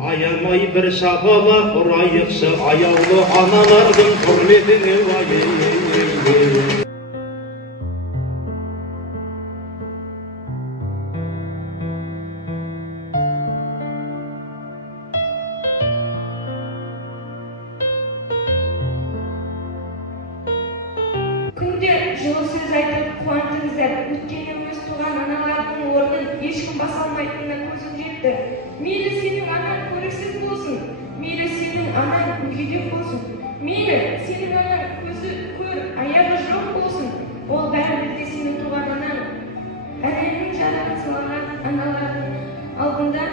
Аямай бір шапалақ ұрайықшы, аяулы аналардың құрметіне бай. Күнде жылы сөз айтып қуантыңыздар. Өйткені өз туған аналардың орнын ешкім баса алмайтынына көзім жетті. Мейлі сенің анаң көріксіз болсын, мейлі сенің анаң мүгедек болсын, мейлі сенің анаң көзі көр, аяғы жоқ болсын, ол бәрібір де сенің туған анаң. Әлемнің жарығын салған аналардың алдында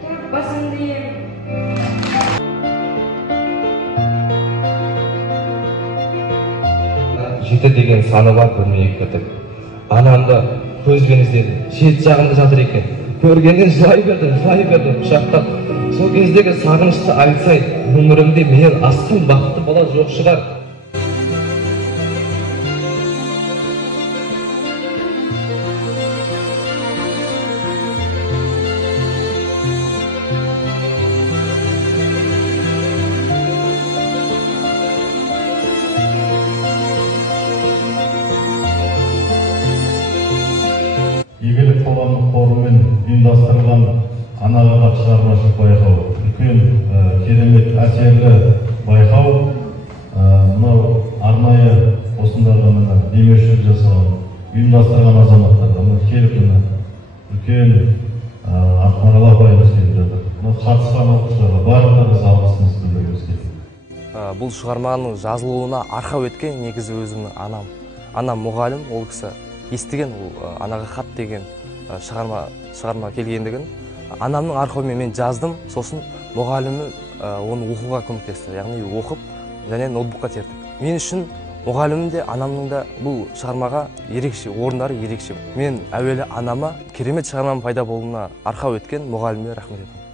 тұрып басымды иемін. Жеті деген саны бар бөлмеге кірдік. Анамды көзбен іздедім. Шет жағында жатыр екен. Көргеннен жылай бердім, құшақтап. Сол кездегі сағынышты айтсай, өмірімде менен асқан бақытты бала жоқ шығар. Игілік қоғамдық қорымен ұйымдастырылған анаға шығармашылық байқау. Үлкен керемет әсерлі байқау. Мынау арнайы осындағы демеушілік жасаған ұйымдастырған азаматтарға келіп үлкен Ақмарал апайымыз келіп жатыр. Қатысқан оқушыларға барлықтарыңызға алғысымызды білдіргіміз келеді. Бұл шығарманың жазылуына арқау еткен негізі өзімнің анам. Анам мұғалім, ол кісі естіген анаға хат деген шығарма келгендігін. Анамның арқауымен мен жаздым, сосын мұғалімі оны оқуға көмектесті, яғни оқып және ноутбукқа тердік. Мен үшін мұғалімім де анамның да бұл шығармаға ерекше, орындары ерекше. Мен әуелі анама керемет шығарманың пайда болуына арқау еткен мұғаліме рахмет етемін.